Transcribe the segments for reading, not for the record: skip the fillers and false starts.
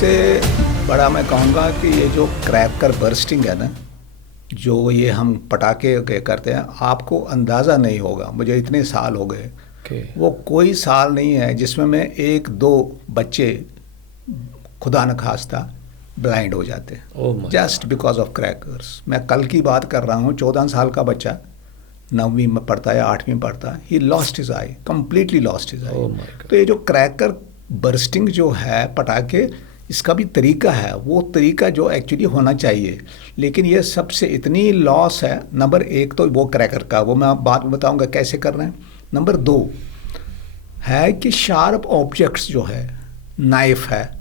सबसे बड़ा मैं कहूँगा कि ये जो क्रैकर बर्स्टिंग है ना, जो ये हम पटाखे के करते हैं, आपको अंदाज़ा नहीं होगा। मुझे इतने साल हो गए, वो कोई साल नहीं है जिसमें मैं एक दो बच्चे खुदा न खास्ता ब्लाइंड हो जाते हैं जस्ट बिकॉज ऑफ क्रैकर्स। मैं कल की बात कर रहा हूँ, 14 साल का बच्चा 9वीं में पढ़ता है या 8वीं में पढ़ता है, he lost his eye, completely lost his eye. तो ये जो क्रैकर बर्स्टिंग जो है पटाखे, इसका भी तरीका है, वो तरीका जो एक्चुअली होना चाहिए, लेकिन ये सबसे इतनी लॉस है। नंबर 1 तो वो क्रैकर का, वो मैं बाद में बताऊंगा कैसे कर रहे हैं। नंबर 2 है कि शार्प ऑब्जेक्ट्स जो है, नाइफ है,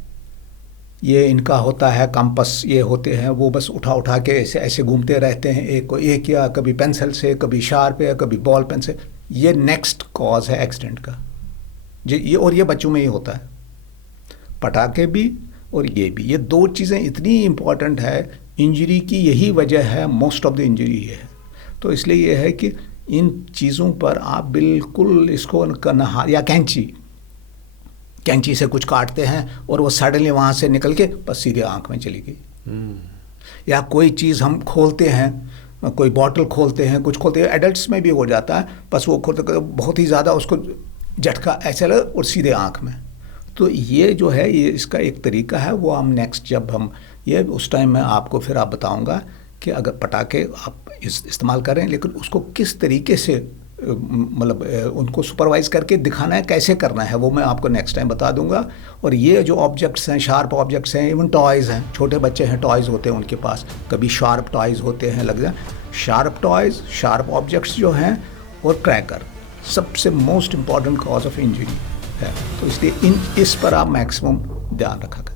ये इनका होता है कंपास, ये होते हैं, वो बस उठा उठा के ऐसे ऐसे घूमते रहते हैं, एक को एक, या कभी पेंसिल से, कभी शार्प या कभी बॉल पेन से। ये नेक्स्ट कॉज है एक्सीडेंट का जी। ये और ये बच्चों में ही होता है, पटाखे भी और ये भी। ये दो चीज़ें इतनी इम्पॉर्टेंट है इंजरी की, यही वजह है, मोस्ट ऑफ द इंजरी ये है। तो इसलिए ये है कि इन चीज़ों पर आप बिल्कुल इसको करना, या कैंची से कुछ काटते हैं और वो सडनली वहाँ से निकल के बस सीधे आँख में चली गई। या कोई चीज़ हम खोलते हैं, कोई बॉटल खोलते हैं, कुछ खोलते हैं, एडल्ट्स में भी हो जाता है, बस वो खोलते बहुत ही ज़्यादा उसको झटका ऐसे लगा और सीधे आँख में। तो ये जो है, ये इसका एक तरीका है, वो हम नेक्स्ट जब हम ये उस टाइम में आपको फिर आप बताऊंगा कि अगर पटाखे आप इस्तेमाल करें, लेकिन उसको किस तरीके से मतलब उनको सुपरवाइज करके दिखाना है, कैसे करना है, वो मैं आपको नेक्स्ट टाइम बता दूंगा। और ये जो ऑब्जेक्ट्स हैं, शार्प ऑब्जेक्ट्स हैं, इवन टॉयज़ हैं, छोटे बच्चे हैं, टॉयज़ होते हैं उनके पास, कभी शार्प टॉयज़ होते हैं, लग जाए शार्प टॉयज़, शार्प ऑब्जेक्ट्स जो हैं, और क्रैकर सबसे most important cause of injury है। तो इसलिए इस पर आप मैक्सिमम ध्यान रखा करें।